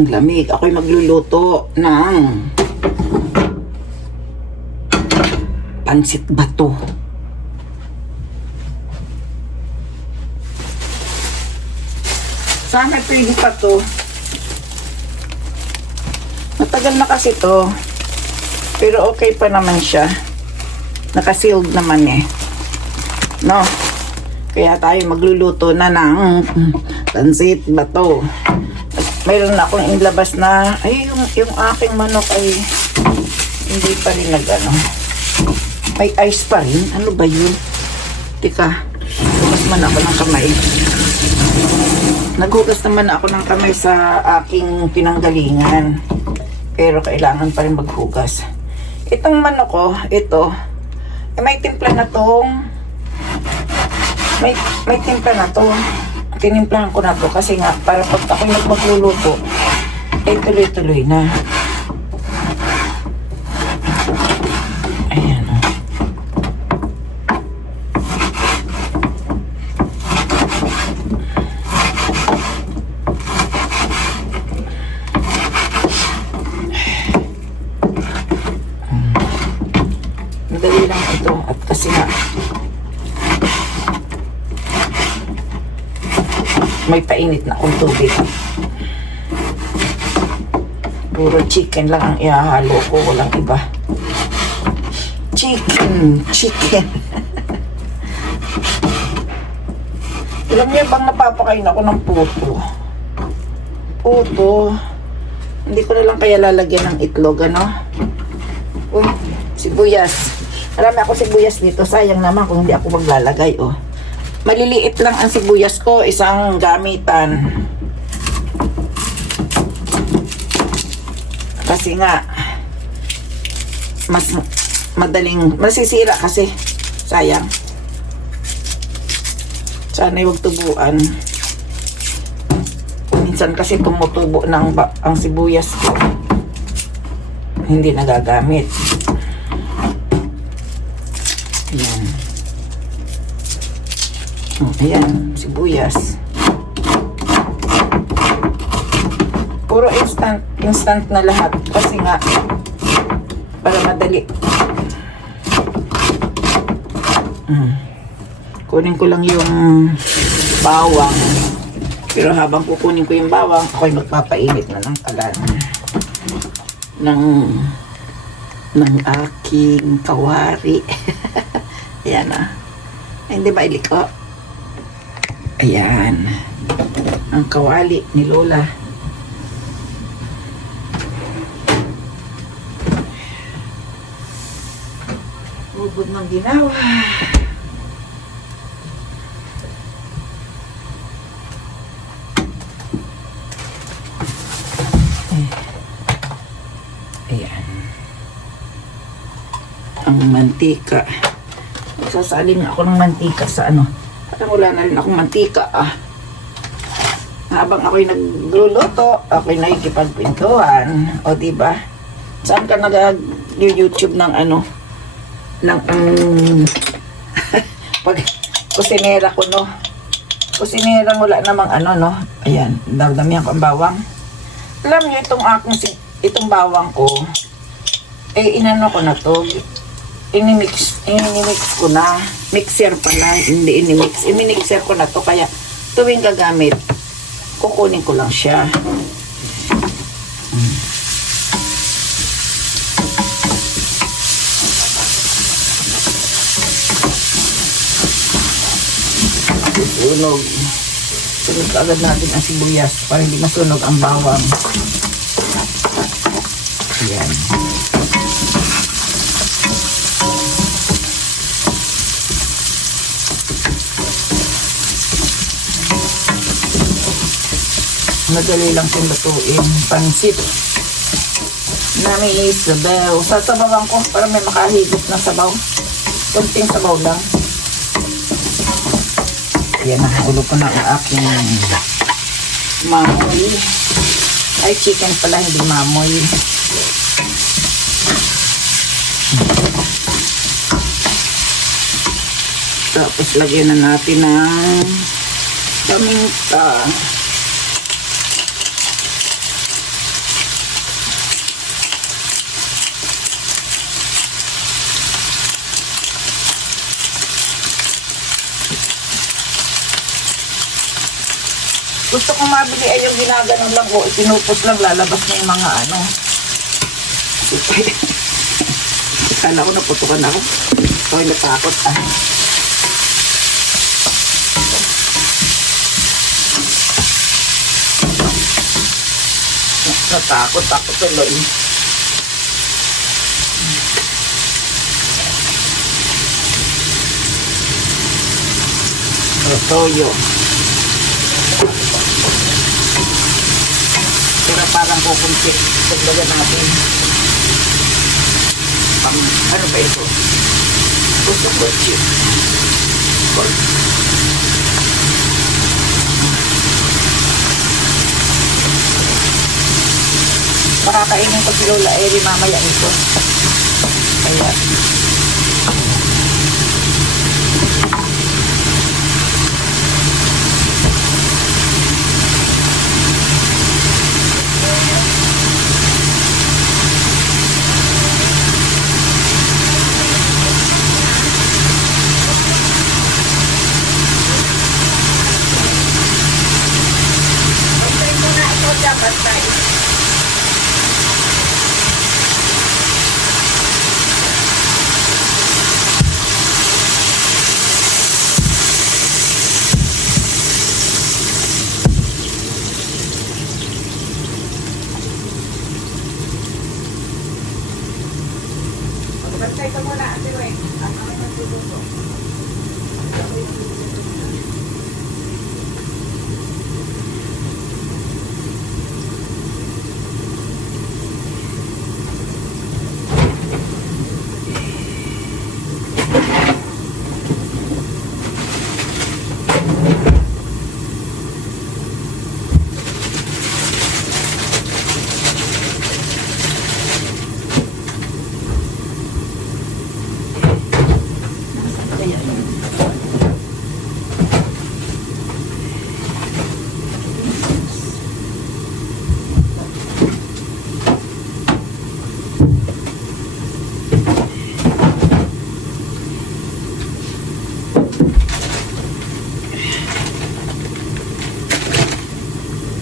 Ang lamig. Ako'y magluluto ng pansit bato. Sana pwede pa to. Matagal na kasi to. Pero okay pa naman siya. Nakasealed naman eh. No? Kaya tayo magluluto na ng pansit bato. Mayroon na akong inlabas na, ay, yung aking manok ay hindi pa rin nag-ano. May ice pa rin. Ano ba yun? Tika, hugas man ako ng kamay. Naghugas naman ako ng kamay sa aking pinanggalingan. Pero kailangan pa rin maghugas. Itong manok ko, ito, may timpla na tong, may timpla na to. Tinimplahan ko na to kasi nga, para pag ako magluluto, ay tuloy-tuloy na. Ayan o. Madali lang ito at kasi nga may painit na akong tubig. Puro chicken lang ang ihahalo ko, walang iba. Chicken. Alam niyo bang napapakain ako ng puto? Puto. Hindi ko na lang kaya lalagyan ng itlog, ano? Uy, sibuyas. Marami ako sibuyas dito. Sayang naman kung hindi ako maglalagay, oh. Maliliit lang ang sibuyas ko, isang gamitan. Kasi nga, mas madaling, masisira kasi. Sayang. Sana'y huwag tubuan. Minsan kasi tumutubo ng ang sibuyas ko. Hindi nagagamit. Ayan. Ayan, sibuyas. Puro instant na lahat. Kasi nga, para madali. Kunin ko lang yung bawang. Pero habang kukunin ko yung bawang, ako'y magpapainit na ng kalan. Ng aking kawari. Ayan ah. Hindi ba iliko? Ayan. Ang kawali ni Lola. Ubod ng ginawa. Ayan. Ang mantika. Sasalin ako ng mantika sa ano. Parang wala na rin akong mantika ah. Habang ako'y nagluluto, ako'y nakikipagpintuhan. O diba? Saan ka nag-YouTube ng ano? Ng pag kusinera ko, no? Kusinera wala namang ano, no? Ayan, damihan ko ang bawang. Alam niyo itong bawang ko, eh inano ko na to. Inimix ko na. Mixer pala, hindi inimix. Iminixer ko na to, kaya tuwing gagamit, kukunin ko lang siya. Sunog. Sunod agad natin ang sibuyas para hindi masunog ang bawang. Ayan. Madali lang itong lutuin. Pansit na may sabaw. Sasabawan ko para may makahigit na sabaw. Kunting sabaw lang. Yan, nakagulo ko na ang aking mamoy. Ay, chicken pala, hindi mamoy. Tapos lagyan na natin ng paminta. Gusto kong mabili ay yung ginaganon lang o ipinupos lang, lalabas na yung mga ano. Kala ko naputukan ako. Ay, natakot ah. Natakot ako tuloy. Toyo. Pero parang kukunti. Pagdagan natin. Ano ba ito? Gusto ko chip. Makakainin ko si Lola Eri mamaya nito. Kaya dapat tayo. Magbantay ka muna, Ate Roy. At ako magtuluto.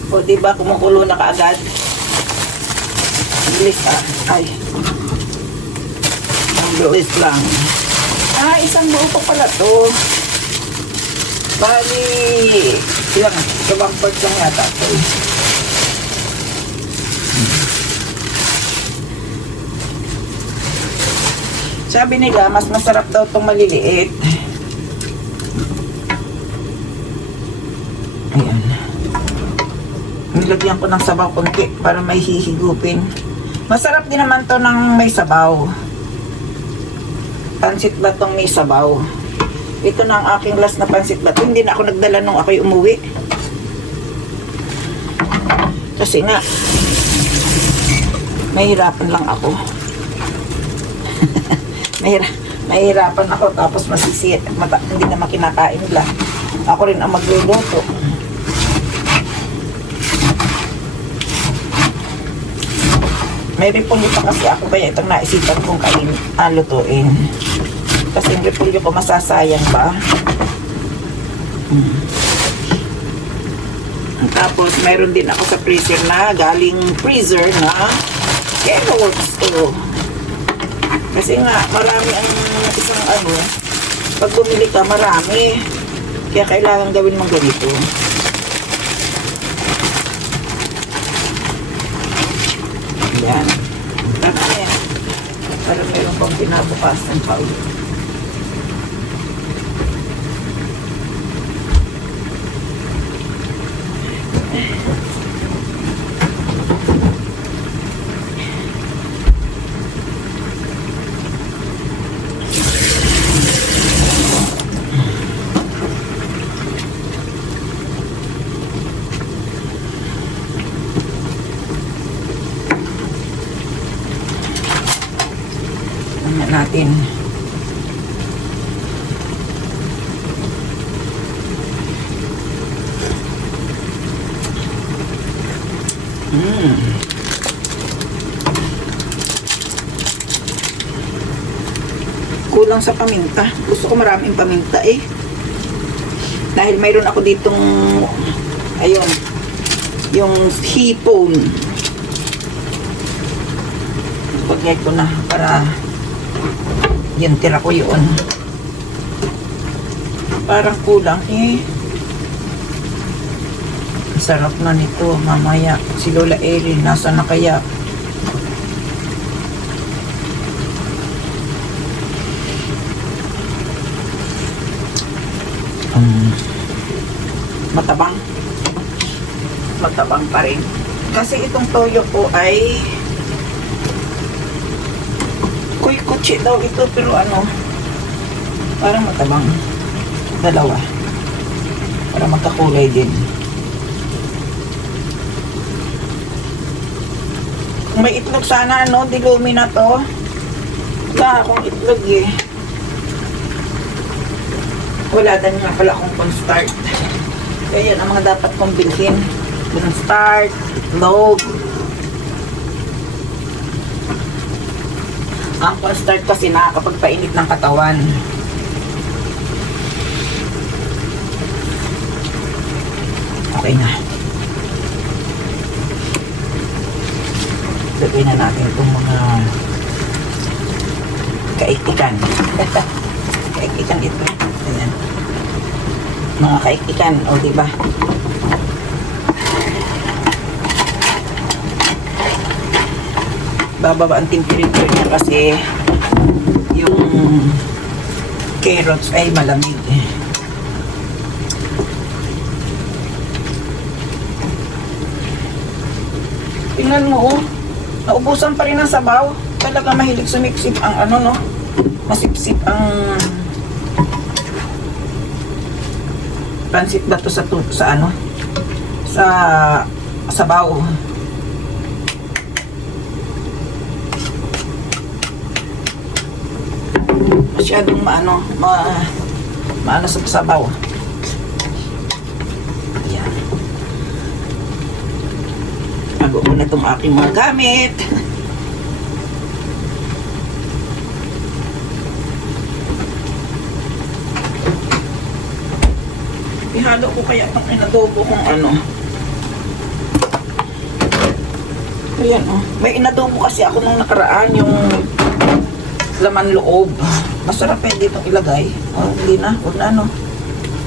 O, diba, kumukulo na kaagad. Bilis ah. Ay. Ang bilis lang. Ah, isang buo pa pala to. Bali, ilang, sabang part lang yata to. Sabi nila, mas masarap daw itong maliliit. Ayan. Nilagyan ko ng sabaw konti para may hihigupin. Masarap din naman to ng may sabaw. Pansit batong may sabaw. Ito na ang aking last na pansit bato. Hindi na ako nagdala nung ako'y umuwi. Kasi nga, mahirapan lang ako. Mahirapan ako tapos masisiit. Hindi na makinakain lang. Ako rin ang magluluto. May repolyo pa kasi ako kaya itong naisipan kong lutuin. Kasi yung repolyo ko masasayang ba? Tapos mayroon din ako sa freezer na galing freezer na Keno Works to. Kasi nga marami ang isang ano, pag bumili ka marami. Kaya kailangan gawin mong ganito. Yan. Tama na yan. Para meron pang pinabukas ng powder. Natin. Kulang sa paminta. Gusto ko maraming paminta eh. Dahil mayroon ako ditong ayun, yung hipon. Pagay ko na para yung tira ko yun. Parang kulang eh. Sarap na nito mamaya. Si Lola Erin, nasa na kaya? Matabang. Matabang pa rin. Kasi itong toyo ko ay kuy-kuchi daw ito, pero ano, parang matabang. Dalawa. Para magkakulay din. Kung may itlog sana, no? Dilumi na to. Wala akong itlog eh. Wala din nga pala akong cornstarch. Kaya yan ang mga dapat kong bilhin. Cornstarch, itlog. Ang cornstarch kasi nakakapagpainit ng katawan. Okay na. Lagay na natin itong mga kaikikan. Kaikikan ito. Ayan. Mga kaikikan. O, diba? Bababa ang temperature niya kasi yung carrots ay malamig. Tingnan mo, oh. Naubusan pa rin ang sabaw. Talaga mahilig sumiksip ang ano, no? Masipsip ang pansit ba to sa ano? Sa sabaw. Masyadong maano sa sabaw. Ayan. Bago ko na itong aking mga gamit. Ihalo ko kaya itong inadobo kung ano. Ayan, oh. May inadobo kasi ako nung nakaraan, yung laman loob. Masarap pwede itong ilagay. Oh, hindi na. Huwag na, no.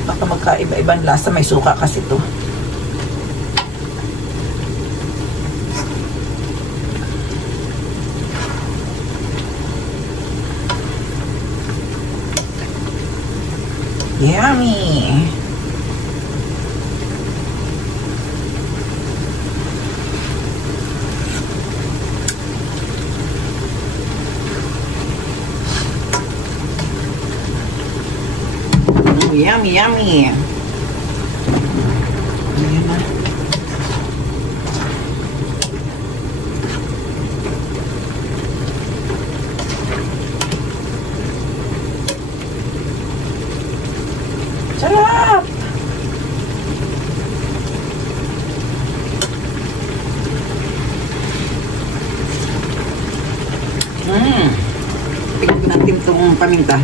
Baka magkaiba-ibang lasa. May suka kasi to. Yummy! Yummy, yummy. Ayan na. Sarap! Tignan natin itong paminta.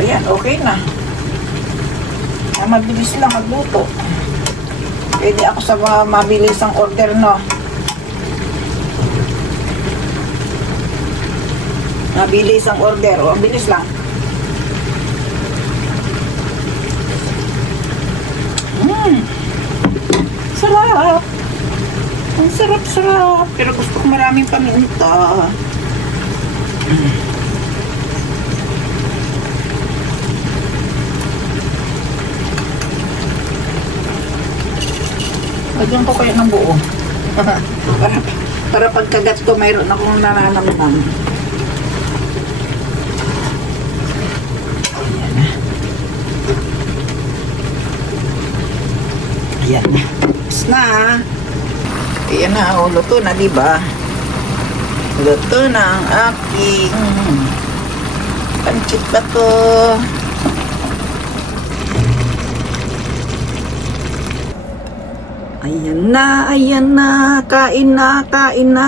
Ayan, okay na. Mabilis lang magluto. Pwede ako sa mabilis ang order, no? Mabilis ang order. O, bilis lang. Sarap! Ang sarap-sarap. Pero gusto ko maraming paminta. Lagyan ko kayo ng buo. para pagkagat ko, mayroon akong nararamdaman. Ayan na. Ayan na. Tapos na. Ayan na. O, luto na, diba? Luto na ang aking Pancit ba to? Ayan na, kain na, kain na.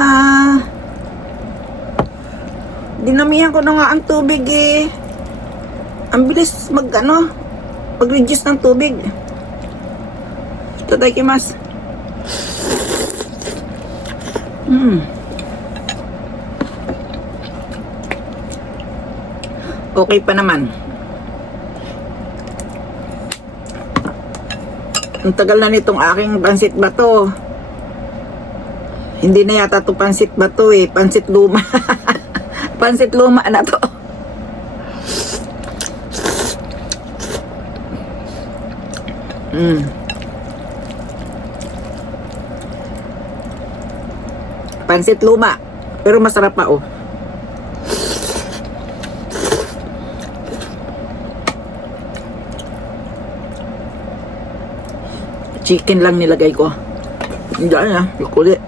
Dinamihan ko na nga ang tubig eh. Ang bilis mag-reduce ng tubig. Itadakimasu. Okay pa naman. Ang tagal na nitong aking pansit bato. Hindi na yata to pansit bato eh. Pansit luma. Pansit luma na to. Pansit luma. Pero masarap pa oh. Chicken lang nilagay ko. Hindi na, kulit.